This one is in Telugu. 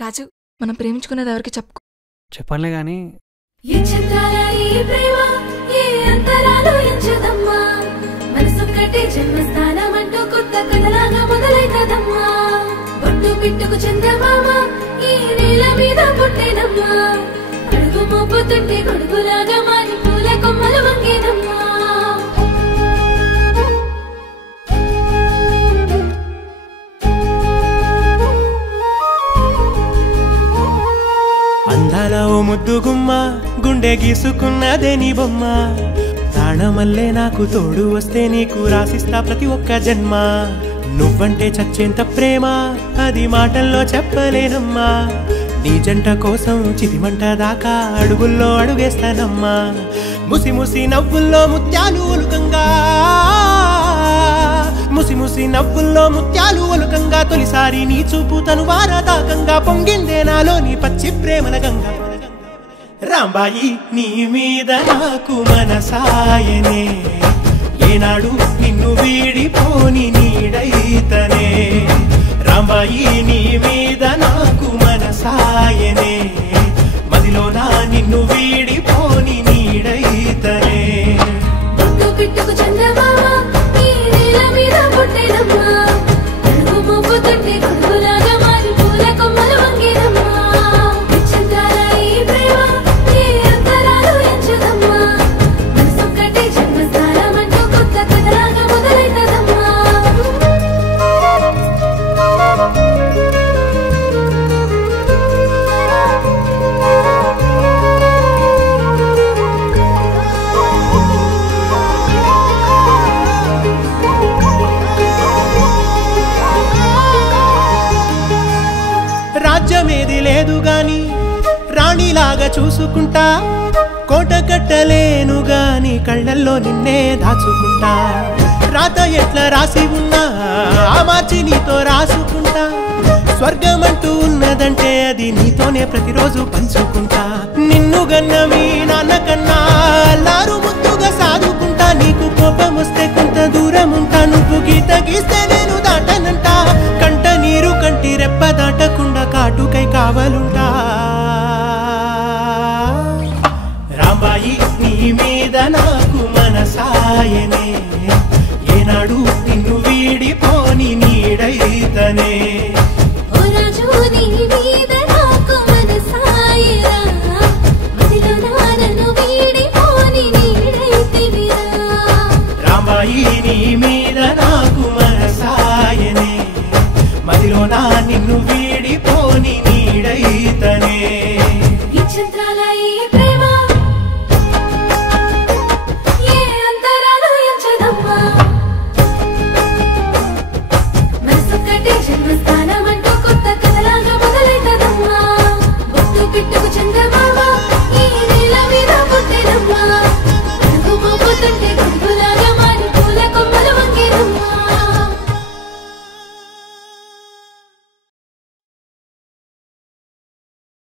రాజు, మనం ప్రేమించుకున్నది ఎవరికి చెప్పుకో. చెప్పనులే గాని పిట్టుకు చందమామ ఈ నేల మీద పుట్టేనమ్మా, అడుగు మోపుతుంటే గొడుగులాగా మారి పూల కొమ్మలు వంగేనమ్మా. అందాల ఓ ముద్దు గుమ్మ, గుండె గీసుకున్నదే నీ బొమ్మ. ప్రాణమల్లే నాకు తోడు వస్తే నీకు రాసిస్తా ప్రతి ఒక్క జన్మ. నువ్వంటే చచ్చేంత ప్రేమ అది మాటల్లో చెప్పలేనమ్మా. నీ జంట కోసం చితిమంట దాకా అడుగుల్లో అడుగేస్తానమ్మా. ముసి ముసి నవ్వుల్లో ముత్యాలు ఒలుకంగా, ముసి ముసి నవ్వుల్లో ముత్యాలు ఒలుకంగా, తొలిసారి నీ చూపు తను వారదాకంగా పొంగిందే నాలో నీ పచ్చి ప్రేమల గంగా. రాంబాయి నీ మీద నాకు మనసాయనే, ఏనాడు నిన్ను వీడిపోని నీడైతనే. రాంబాయి నీ మీద నాకు మనసాయనే, మదిలోన నిన్ను వీడిపోని నీడైతనే. పిట్టుకు చందమామ ఈ నేల మీద పుట్టేనమ్మా, అడుగు మోపుతుంటే గొడుగులాగా మారి పూల కొమ్మలు వంగేనమ్మా. విచిత్రాల ఈ ప్రేమ ఏ అంతరాలు ఎంచదమ్మా, మనసొక్కటే జన్మస్థానం అంటూ కొత్త కథలాగా మొదలైతదమ్మా. రాజ్యమేది లేదు గాని రాణిలాగా చూసుకుంటా, కోట కట్టలేను గాని కళ్ళల్లో నిన్నే దాచుకుంటా. రాత ఎట్లా రాసి ఉన్నా ఆ మార్చి నీతో రాసుకుంటా. స్వర్గమంటూ ఉన్నదంటే అది నీతోనే ప్రతిరోజు పంచుకుంటా. నిన్ను గన్న మీ నాన్న కన్నా అల్లారు ముద్దుగా సాదుకుంటా. నీకు కోపం వస్తే కొంత దూరం ఉంటా, నువ్వు గీత గీస్తే నేను దాటనంట. కంట నీరు కంటి రెప్ప దాటకుండా కాటుకై కావలుంటా. రాంబాయి నీ మీద నాకు మనసాయనే, ఏనాడు నిన్ను వీడిపోని నీడైతనే. ఓ రాజు నీ మీద నాకు మనసాయరా, మదిలో నన్ను వీడిపోని నీడైతివిరా. రాంబాయి నీ మీద నాకు మనసాయనే, మదిలో నా